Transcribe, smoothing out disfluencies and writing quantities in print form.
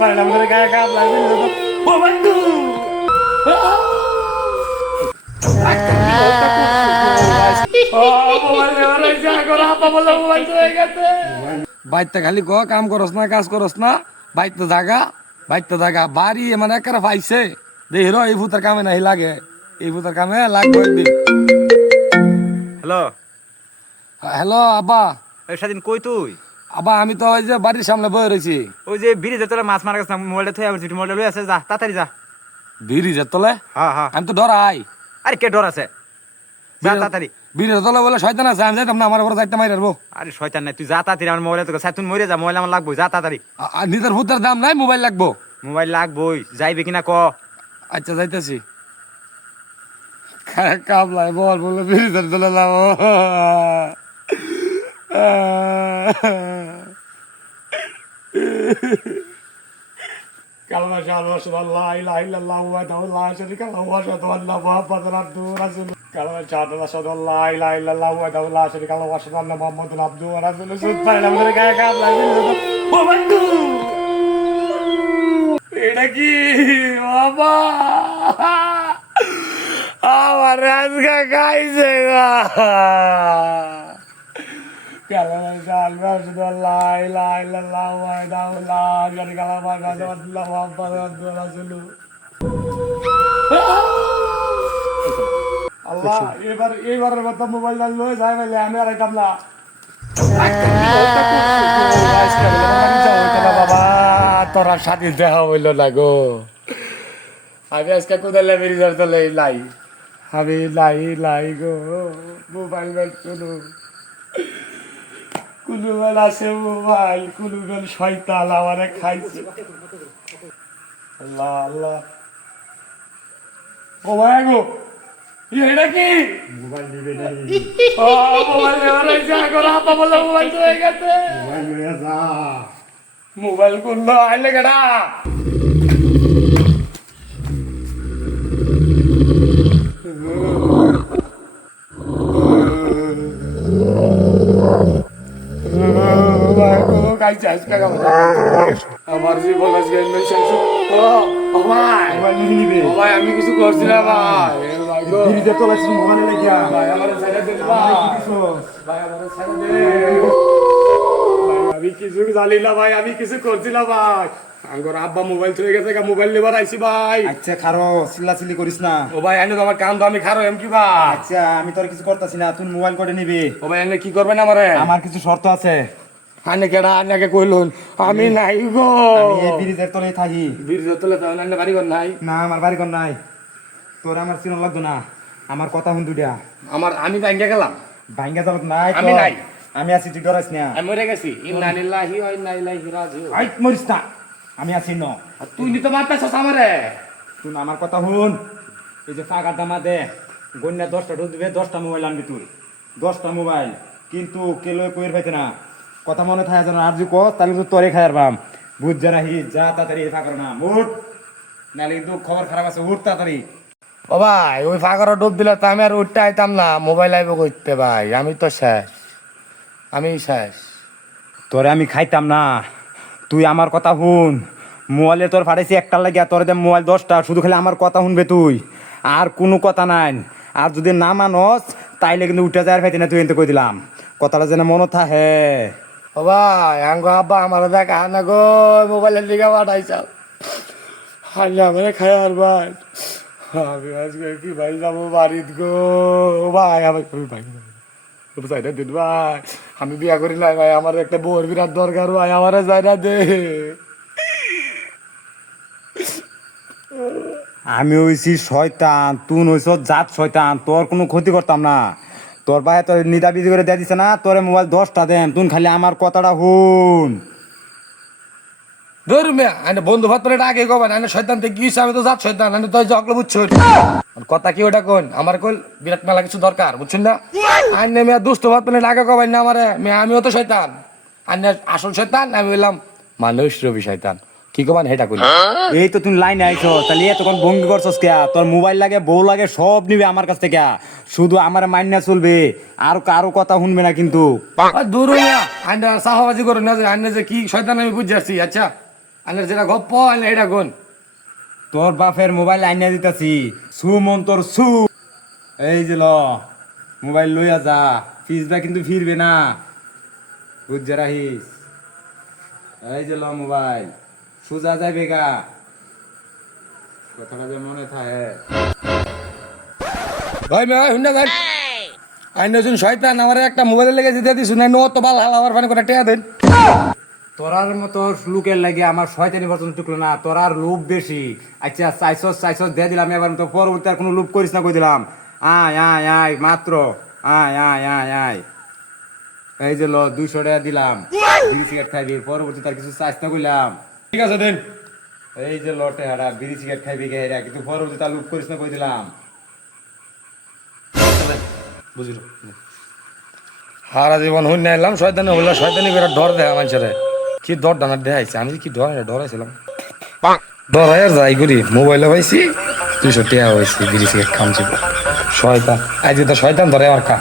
Bailamos de caca, bailamos. ¡Oh, Bandu! বাইতে খালি ক কাম করস না কাজ করস না বাইতে জাগা বাড়ি মানে একারে পাইছে দেখ এই ভূতের কামে নাই লাগে এই ভূতের কামে লাগবে একদিন। হ্যালো, হ্যালো আব্বা। এই স্বাধীন কই তুই? আব্বা আমি তো ওই যে বাড়ির সামনে বয়ে রয়েছি। ওই যে ব্রিজের তলে মাছ মারা গেছে, মোবাইলটা থুয়ে আসছি, মোবাইলটা লই আছে, যা তাড়াতাড়ি যা। ব্রিজের তলে? হ্যাঁ হ্যাঁ। আমি তো ডরাই। আরে কে ডর আছে, যা তাড়াতাড়ি। ব্রিজের তলে বলে শয়তান আছে, আমি যাইতাম না, আমার উপর যাইতে মারি আসবো। আরে শয়তান নাই, তুই যা তাড়াতাড়ি, আমার মোবাইলে তোকে তুই মরে যা, মোবাইল আমার লাগবো, যা তাড়াতাড়ি। নিজের ভূতের দাম নাই, মোবাইল লাগবো। মোবাইল লাগবোই, যাইবে কিনা ক। আচ্ছা যাইতেছি। কাবলাই বল বলে ব্রিজের তলে যাবো। Kalma şalva şallah ilahe illallah ve la şerike lehu ve eşhedü enne Muhammeden abduhu ve resuluh. Kalma şalva şallah la ilahe illallah ve la şerike lehu ve eşhedü enne Muhammeden abduhu ve resuluh. Süt bailamos de caca, bailamos. ¡Oh, Bandu! এটা কি বাবা আমার আজকে খাইছে গা কালামা শালবা সুদাল্লাহ ইলাহা ইল্লাল্লাহ ওয়াহদাহু লা শারীকা লাহু ওয়া আশহাদু আন্না মুহাম্মাদান আবদুহু ওয়া রাসূলুহু। আল্লাহ এবারের মতো মোবাইল লয়ে যাই বলে আমি আর আইতাম না। বাবা তোরা সাথে দেখা হইল না গো, আমি আজকে কোথায় বেরিয়ে চলে লাই, আমি লাই গো মোবাইল কোনো বেল আছে মোবাইল, কোনো বেল শয়তান আমারে খাইছে। আল্লাহ আল্লাহ ও ভাই গো এটা কি মোবাইল দিবে না? ও মোবাইল নেওয়ার আইছে আগরা আপা বলে মোবাইল হয়ে গেছে। মোবাইল নিয়ে যা, মোবাইল কোন আইলে গড়া আমার জীবন আজকে ভাই আমি কিছু করছি না ভাই, আমি কিছু জানি না ভাই, আমি কিছু করছি না ভাই। আঙ্গর আব্বা মোবাইল চলে গেছে, মোবাইল নেবার আইছি ভাই। আচ্ছা খারো চিল্লাচিল্লি করিস না। ও ভাই আইনে তো আমার কাম তো আমি খারো এম কি ভাই। আচ্ছা আমি তোর কিছু করতেছি না, তুই মোবাইল করে নিবি। ও ভাই আইনে কি করবেন আমারে? আমার কিছু শর্ত আছে। আইনে কেডা আইনাকে কইলুন আমি নাই গো, আমি এই ব্রিজের তলেই থাকি। বীরজর তলে তো আইনে বাড়ি ঘর নাই। না আমার বাড়ি ঘর নাই, তোর আমার চিনো লাগতো না, আমার কথা শুন দুইটা। আমার আমি ভাঙ্গা গেলাম, ভাঙ্গা যাবত নাই, আমি নাই, আমি আছি, তুই ডরাইস না। আমি মরে গেছি। ইন্না লিল্লাহি ওয়া ইন্না ইলাইহি রাজিউন। আই মরিস না, আমি আছি ন। তুই নি তো মারতাছস আমারে। তুই আমার কথা শুন, এই যে ফাঁকা দামা দে গন্যা 10টা ঢুক দিবে, 10টা মোবাইল আনবি তুই, 10টা মোবাইল কিন্তু কেলো কইর পাইতে না, কথা মনে থাকে যেন। আর যদি কস তাহলে তো তোরে খাইয়ার পাম, বুঝ যা রাহি, যা তাড়াতাড়ি ফাঁকা না উঠ, নাহলে কিন্তু খবর খারাপ আছে, উঠ তাড়াতাড়ি। ও ভাই ওই ফাঁকার ডুব দিলে তো আমি আর উঠতে আইতাম না, মোবাইল আইব করতে ভাই, আমি তো শেষ, আমি শেষ। তোরে আমি খাইতাম না, তুই আমার কথা শুন। মোবাইলে তোর ফাটাইছি একটা লাগিয়া, তোর দে মোবাইল 10টা, শুধু খালি আমার কথা শুনবে তুই, আর কোনো কথা নাই। আর যদি না মানস তাইলে কিন্তু উঠে যায় ফাইতে না, তুই এনতে কই দিলাম, কথাটা যেন মনে থাকে। ও ভাই আঙ্গ আব্বা আমার দেখা না গো, মোবাইলের দিকে পাঠাইছাল আমার খাই আর ভাই, আমি আজকে কি ভাই যাবো বাড়িত গো ভাই, আমার ভাই যাইনা দিন ভাই, আমি বিয়া করি নাই ভাই, আমার একটা বউর বিরাট দরকার ভাই, আমার যাইনা দে। আমি হইছি শয়তান, তুই হইছ জাত শয়তান, তোর কোনো ক্ষতি করতাম না। তোর ভাই তোর নিদা বিধি করে দিয়ে দিছে না, তোর মোবাইল 10টা দেন, তুই খালি আমার কথাটা শুন। ধরু মিয়া আইনে বন্ধু ভাত পেলে আগে কবেন, আইনে শয়তান থেকে গিয়েছে, আমি তো যাত শয়তান, আইনে তো জগলো বুঝছো কথা কি ওটা কোন, আমার কোন বিরাট মেলা কিছু দরকার বুঝছেন না। আইনে মিয়া দুষ্ট ভাত পেলে আগে কবেন না আমারে, মিয়া আমিও তো শয়তান, আইনে আসল শয়তান, আমি বললাম মানুষ রবি শয়তান, কি কমান হেটা কইলা। এই তো তুমি লাইনে আইছো, তাহলে এতক্ষণ ভঙ্গি করছস কে? তোর মোবাইল লাগে, বউ লাগে, সব নিবে আমার কাছ থেকে, শুধু আমার মাইন্না চলবে, আর কারো কথা শুনবে না কিন্তু। দূর মিয়া আইনে সাহাবাজি করে না যে আইনে যে কি শয়তান আমি বুঝে আসছি। আচ্ছা আনের যেটা গপ্প আনলে এটা কোন তোর বাপের মোবাইল আইনা দিতাছি সু মন্তর সু এই যে ল মোবাইল লইয়া যা ফিসবা কিন্তু ফিরবে না বুঝছে রাহিস এই যে ল মোবাইল সুজা যাবে গা কথাটা যে মনে থাকে ভাই ভাই শুনে যাই আইন শয়তান আমার একটা মোবাইল লেগে দিতে দিস না নো তো বাল হালাবার পানি করে টেয়া দেন তোরার মতো লোকের লাগে আমার শয়তানি পর্যন্ত টুকলো না তোরার লোভ বেশি আচ্ছা চাইছস দিয়ে দিলাম এবার তো পরবর্তী আর কোনো লোভ করিস না কই দিলাম আয় আয় আয় মাত্র আয় আয় আয় আয় এই যে ল 200 টাকা দিলাম বিড়ি সিগারেট খাইবি পরবর্তী তার কিছু চাইতে কইলাম ঠিক আছে দেন এই যে লটে হারা বিড়ি সিগারেট খাইবি গে হেরা কিন্তু পরবর্তী তার লোভ করিস না কই দিলাম বুঝলো সারা জীবন হইন না এলাম শয়তানি হইলা শয়তানি করে ডর দেয় মানুষের কি ডর ডানা দেখাইছে আমি যে কি ডরাইছিলাম ডরাই আর যাই করি মোবাইলে পাইছি 200 টাকা হয়েছে বিড়ি সিগারেট খামছি শয়তান আজকে তো শয়তান ধরে আমার কা